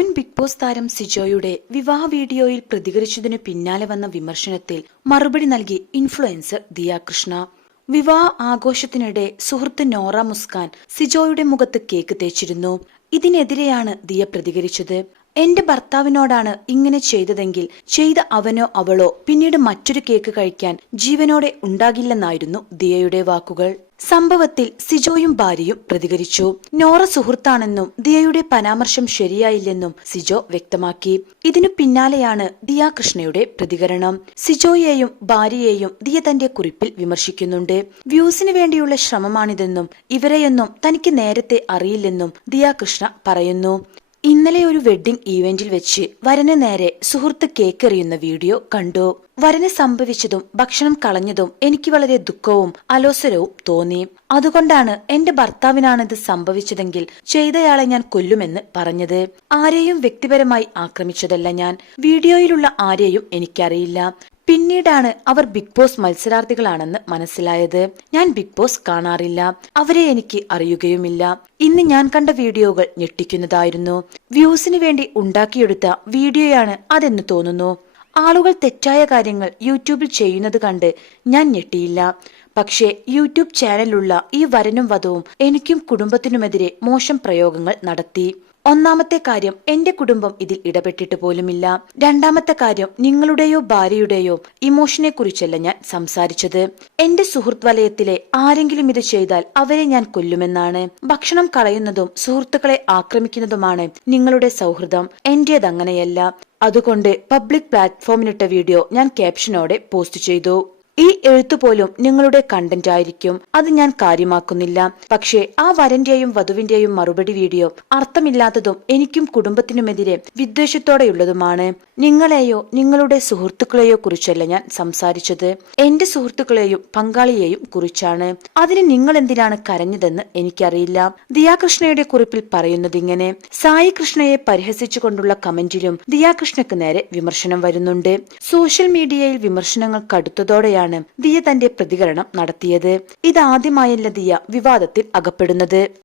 മുൻ big boss താരം സിജോയുടെ വിവാഹ വീഡിയോയിൽ പ്രതികരിച്ചതിനു പിന്നാലെ വന്ന വിമർശനത്തിൽ മറുപടി നൽകി ഇൻഫ്ലുവൻസർ ദിയ കൃഷ്ണ. വിവാഹ ആഘോഷത്തിനിടെ സുഹൃത്ത് നോറ മുസ്കാൻ സിജോയുടെ മുഖത്ത് കേക്ക് തേച്ചിരുന്നു. ഇതിനെതിരെയാണ് ദിയ പ്രതികരിച്ചത്. എന്റെ ഭർത്താവിനോടാണ് ഇങ്ങനെ ചെയ്തതെങ്കിൽ ചെയ്ത അവനോ അവളോ പിന്നീട് മറ്റൊരു കേക്ക് കഴിക്കാൻ ജീവനോടെ ഉണ്ടാകില്ലെന്നായിരുന്നു ദിയയുടെ വാക്കുകൾ. സംഭവത്തിൽ സിജോയും ഭാര്യയും പ്രതികരിച്ചു. നോറ സുഹൃത്താണെന്നും ദിയയുടെ പരാമർശം ശരിയായില്ലെന്നും സിജോ വ്യക്തമാക്കി. ഇതിനു പിന്നാലെയാണ് ദിയ കൃഷ്ണയുടെ പ്രതികരണം. സിജോയെയും ഭാര്യയെയും ദിയ തന്റെ കുറിപ്പിൽ വിമർശിക്കുന്നുണ്ട്. വ്യൂസിന് വേണ്ടിയുള്ള ശ്രമമാണിതെന്നും ഇവരെയൊന്നും തനിക്ക് നേരത്തെ അറിയില്ലെന്നും ദിയ കൃഷ്ണ പറയുന്നു. ഇന്നലെ ഒരു വെഡ്ഡിംഗ് ഈവന്റിൽ വെച്ച് വരന് നേരെ സുഹൃത്ത് കേക്കെറിയുന്ന വീഡിയോ കണ്ടു. വരന് സംഭവിച്ചതും ഭക്ഷണം കളഞ്ഞതും എനിക്ക് വളരെ ദുഃഖവും അലോസരവും തോന്നി. അതുകൊണ്ടാണ് എന്റെ ഭർത്താവിനാണിത് സംഭവിച്ചതെങ്കിൽ ചെയ്തയാളെ ഞാൻ കൊല്ലുമെന്ന് പറഞ്ഞത്. ആരെയും വ്യക്തിപരമായി ആക്രമിച്ചതല്ല ഞാൻ. വീഡിയോയിലുള്ള ആരെയും എനിക്കറിയില്ല. പിന്നീടാണ് അവർ ബിഗ് ബോസ് മത്സരാർത്ഥികളാണെന്ന് മനസ്സിലായത്. ഞാൻ ബിഗ് ബോസ് കാണാറില്ല. അവരെ എനിക്ക് അറിയുകയുമില്ല. ഇന്ന് ഞാൻ കണ്ട വീഡിയോകൾ ഞെട്ടിക്കുന്നതായിരുന്നു. വ്യൂസിന് വേണ്ടി ഉണ്ടാക്കിയെടുത്ത വീഡിയോയാണ് അതെന്ന് തോന്നുന്നു. ആളുകൾ തെറ്റായ കാര്യങ്ങൾ യൂട്യൂബിൽ ചെയ്യുന്നത് കണ്ട് ഞാൻ ഞെട്ടിയില്ല. പക്ഷേ യൂട്യൂബ് ചാനലിലുള്ള ഈ വരനും വധുവും എനിക്കും കുടുംബത്തിനുമെതിരെ മോശം പ്രയോഗങ്ങൾ നടത്തി. ഒന്നാമത്തെ കാര്യം, എന്റെ കുടുംബം ഇതിൽ ഇടപെട്ടിട്ട് പോലുമില്ല. രണ്ടാമത്തെ കാര്യം, നിങ്ങളുടെയോ ഭാര്യയുടെയോ ഇമോഷനെ കുറിച്ചല്ല ഞാൻ സംസാരിച്ചത്. എന്റെ സുഹൃത്ത് വലയത്തിലെ ആരെങ്കിലും ഇത് ചെയ്താൽ അവരെ ഞാൻ കൊല്ലുമെന്നാണ്. ഭക്ഷണം കളയുന്നതും സുഹൃത്തുക്കളെ ആക്രമിക്കുന്നതുമാണ് നിങ്ങളുടെ സൗഹൃദം. എന്റേതങ്ങനെയല്ല. അതുകൊണ്ട് പബ്ലിക് പ്ലാറ്റ്ഫോമിലിട്ട വീഡിയോ ഞാൻ ക്യാപ്ഷനോടെ പോസ്റ്റ് ചെയ്തു. ഈ എഴുത്തുപോലും നിങ്ങളുടെ കണ്ടന്റ് ആയിരിക്കും. അത് ഞാൻ കാര്യമാക്കുന്നില്ല. പക്ഷേ ആ വരന്റെയും വധുവിന്റെയും മറുപടി വീഡിയോ അർത്ഥമില്ലാത്തതും എനിക്കും കുടുംബത്തിനുമെതിരെ വിദ്വേഷത്തോടെയുള്ളതുമാണ്. നിങ്ങളെയോ നിങ്ങളുടെ സുഹൃത്തുക്കളെയോ കുറിച്ചല്ല ഞാൻ സംസാരിച്ചത്. എന്റെ സുഹൃത്തുക്കളെയും പങ്കാളിയെയും കുറിച്ചാണ്. അതിന് നിങ്ങൾ എന്തിനാണ് കരഞ്ഞതെന്ന് എനിക്കറിയില്ല. ദിയാകൃഷ്ണയുടെ കുറിപ്പിൽ പറയുന്നത് ഇങ്ങനെ. സായി കൃഷ്ണയെ പരിഹസിച്ചുകൊണ്ടുള്ള കമന്റിലും ദിയാകൃഷ്ണയ്ക്ക് നേരെ വിമർശനം വരുന്നുണ്ട്. സോഷ്യൽ മീഡിയയിൽ വിമർശനങ്ങൾ കടുത്തതോടെയാണ് ദിയ തന്റെ പ്രതികരണം നടത്തിയത്. ഇതാദ്യമായല്ല ദിയ വിവാദത്തിൽ അകപ്പെടുന്നത്.